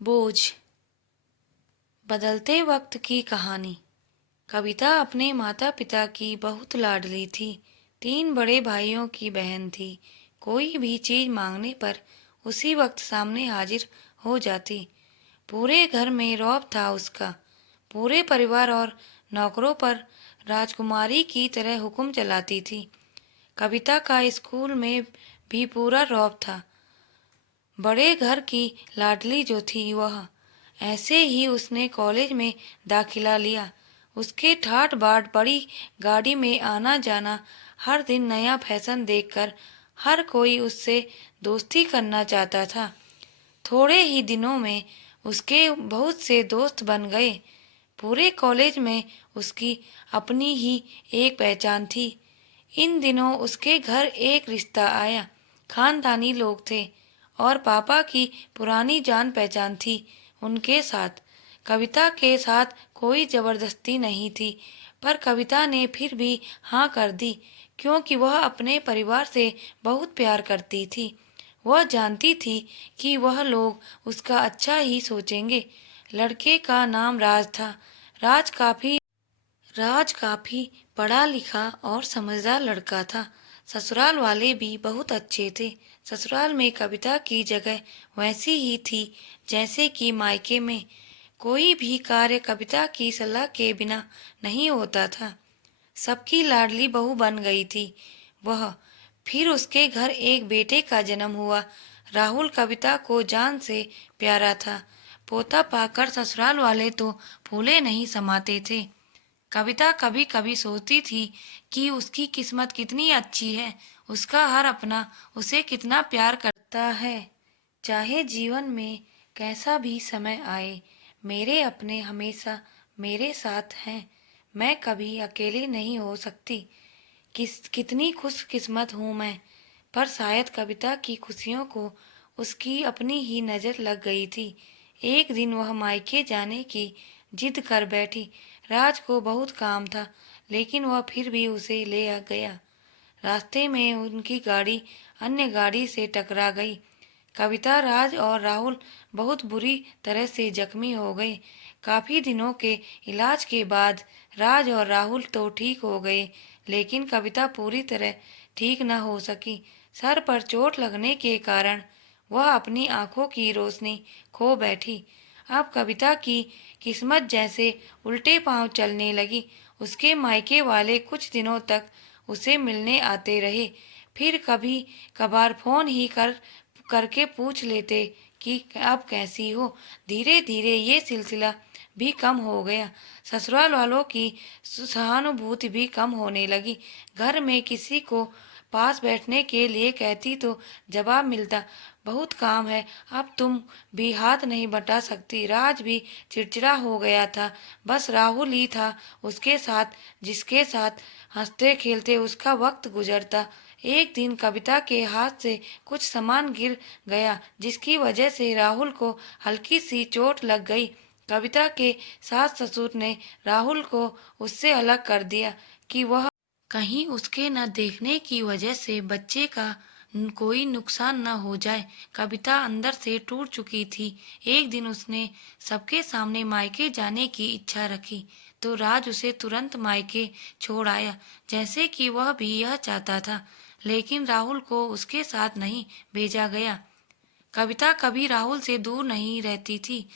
बोझ। बदलते वक्त की कहानी। कविता अपने माता पिता की बहुत लाडली थी। 3 बड़े भाइयों की बहन थी। कोई भी चीज मांगने पर उसी वक्त सामने हाजिर हो जाती। पूरे घर में रौब था उसका। पूरे परिवार और नौकरों पर राजकुमारी की तरह हुक्म चलाती थी। कविता का स्कूल में भी पूरा रौब था। बड़े घर की लाडली जो थी वह। ऐसे ही उसने कॉलेज में दाखिला लिया। उसके ठाट बाट बड़ी गाड़ी में आना जाना, हर दिन नया फैशन देखकर हर कोई उससे दोस्ती करना चाहता था। थोड़े ही दिनों में उसके बहुत से दोस्त बन गए। पूरे कॉलेज में उसकी अपनी ही एक पहचान थी। इन दिनों उसके घर एक रिश्ता आया। खानदानी लोग थे और पापा की पुरानी जान पहचान थी उनके साथ। कविता के साथ कोई जबरदस्ती नहीं थी, पर कविता ने फिर भी हाँ कर दी, क्योंकि वह अपने परिवार से बहुत प्यार करती थी। वह जानती थी कि वह लोग उसका अच्छा ही सोचेंगे। लड़के का नाम राज था। राज काफी राज काफी पढ़ा लिखा और समझदार लड़का था। ससुराल वाले भी बहुत अच्छे थे। ससुराल में कविता की जगह वैसी ही थी जैसे कि मायके में। कोई भी कार्य कविता की सलाह के बिना नहीं होता था। सबकी लाडली बहू बन गई थी वह। फिर उसके घर एक बेटे का जन्म हुआ। राहुल कविता को जान से प्यारा था। पोता पाकर ससुराल वाले तो फूले नहीं समाते थे। कविता कभी कभी सोचती थी कि उसकी किस्मत कितनी अच्छी है। उसका हर अपना उसे कितना प्यार करता है। चाहे जीवन में कैसा भी समय आए, मेरे अपने हमेशा मेरे साथ हैं। मैं कभी अकेली नहीं हो सकती। कितनी खुशकिस्मत हूँ मैं। पर शायद कविता की खुशियों को उसकी अपनी ही नज़र लग गई थी। एक दिन वह मायके जाने की जिद कर बैठी। राज को बहुत काम था, लेकिन वह फिर भी उसे ले आ गया। रास्ते में उनकी गाड़ी अन्य गाड़ी से टकरा गई। कविता, राज और राहुल बहुत बुरी तरह से जख्मी हो गए। काफी दिनों के इलाज के बाद राज और राहुल तो ठीक हो गए, लेकिन कविता पूरी तरह ठीक न हो सकी। सर पर चोट लगने के कारण वह अपनी आंखों की रोशनी खो बैठी। अब कविता की किस्मत जैसे उल्टे पांव चलने लगी। उसके मायके वाले कुछ दिनों तक उसे मिलने आते रहे, फिर कभी कभार फोन ही करके पूछ लेते कि अब कैसी हो। धीरे धीरे ये सिलसिला भी कम हो गया। ससुराल वालों की सहानुभूति भी कम होने लगी। घर में किसी को पास बैठने के लिए कहती तो जवाब मिलता, बहुत काम है, अब तुम भी हाथ नहीं बटा सकती। राज भी चिड़चिड़ा हो गया था। बस राहुल ही था उसके साथ, जिसके साथ हंसते खेलते उसका वक्त गुजरता। एक दिन कविता के हाथ से कुछ सामान गिर गया, जिसकी वजह से राहुल को हल्की सी चोट लग गई। कविता के सास ससुर ने राहुल को उससे अलग कर दिया कि वह कहीं उसके न देखने की वजह से बच्चे का कोई नुकसान न हो जाए। कविता अंदर से टूट चुकी थी। एक दिन उसने सबके सामने मायके जाने की इच्छा रखी, तो राज उसे तुरंत मायके छोड़ आया, जैसे कि वह भी यह चाहता था। लेकिन राहुल को उसके साथ नहीं भेजा गया। कविता कभी राहुल से दूर नहीं रहती थी,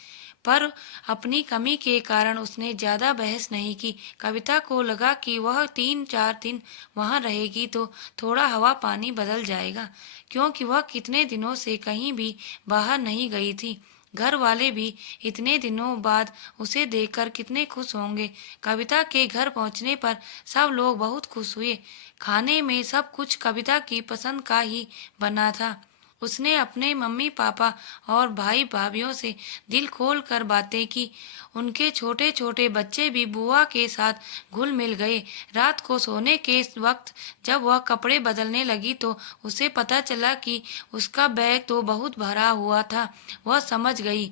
पर अपनी कमी के कारण उसने ज्यादा बहस नहीं की। कविता को लगा कि वह 3-4 दिन वहां रहेगी तो थोड़ा हवा पानी बदल जाएगा, क्योंकि वह कितने दिनों से कहीं भी बाहर नहीं गई थी। घर वाले भी इतने दिनों बाद उसे देखकर कितने खुश होंगे। कविता के घर पहुंचने पर सब लोग बहुत खुश हुए। खाने में सब कुछ कविता की पसंद का ही बना था। उसने अपने मम्मी पापा और भाई भाभीियों से दिल खोल कर बातें की। उनके छोटे छोटे बच्चे भी बुआ के साथ घुल मिल गए। रात को सोने के वक्त जब वह कपड़े बदलने लगी तो उसे पता चला कि उसका बैग तो बहुत भरा हुआ था। वह समझ गई।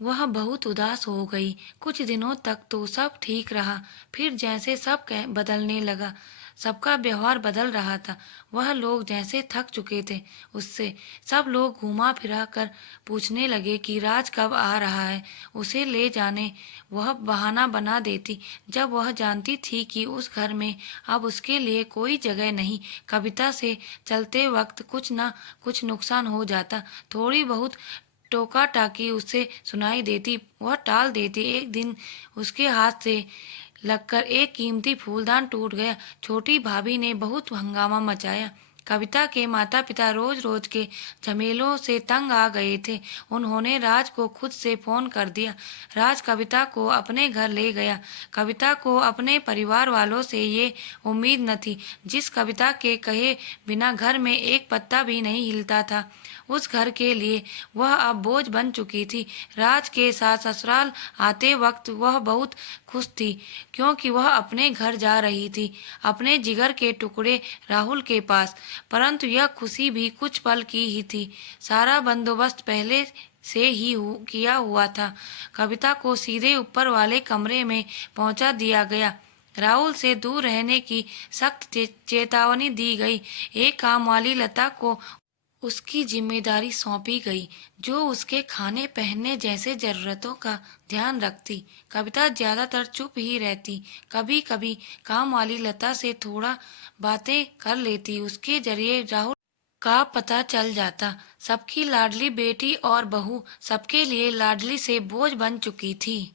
वह बहुत उदास हो गई। कुछ दिनों तक तो सब ठीक रहा, फिर जैसे सब बदलने लगा। सबका व्यवहार बदल रहा था। वह लोग जैसे थक चुके थे उससे। सब लोग घुमा फिरा कर पूछने लगे कि राज कब आ रहा है, उसे ले जाने। वह बहाना बना देती जब वह जानती थी कि उस घर में अब उसके लिए कोई जगह नहीं। कविता से चलते वक्त कुछ न कुछ नुकसान हो जाता। थोड़ी बहुत टोका टाकी उसे सुनाई देती, वह टाल देती। एक दिन उसके हाथ से लगकर एक कीमती फूलदान टूट गया। छोटी भाभी ने बहुत हंगामा मचाया। कविता के माता पिता रोज रोज के झमेलों से तंग आ गए थे। उन्होंने राज को खुद से फोन कर दिया। राज कविता को अपने घर ले गया। कविता को अपने परिवार वालों से ये उम्मीद न थी। जिस कविता के कहे बिना घर में एक पत्ता भी नहीं हिलता था, उस घर के लिए वह अब बोझ बन चुकी थी। राज के साथ ससुराल आते वक्त वह बहुत खुश थी, क्योंकि वह अपने घर जा रही थी, अपने जिगर के टुकड़े राहुल के पास। परंतु यह खुशी भी कुछ पल की ही थी। सारा बंदोबस्त पहले से ही किया हुआ था। कविता को सीधे ऊपर वाले कमरे में पहुंचा दिया गया। राहुल से दूर रहने की सख्त चेतावनी दी गई। एक काम वाली लता को उसकी जिम्मेदारी सौंपी गई, जो उसके खाने पहनने जैसे जरूरतों का ध्यान रखती। कविता ज्यादातर चुप ही रहती। कभी कभी काम वाली लता से थोड़ा बातें कर लेती। उसके जरिए राहुल का पता चल जाता। सबकी लाडली बेटी और बहू सबके लिए लाडली से बोझ बन चुकी थी।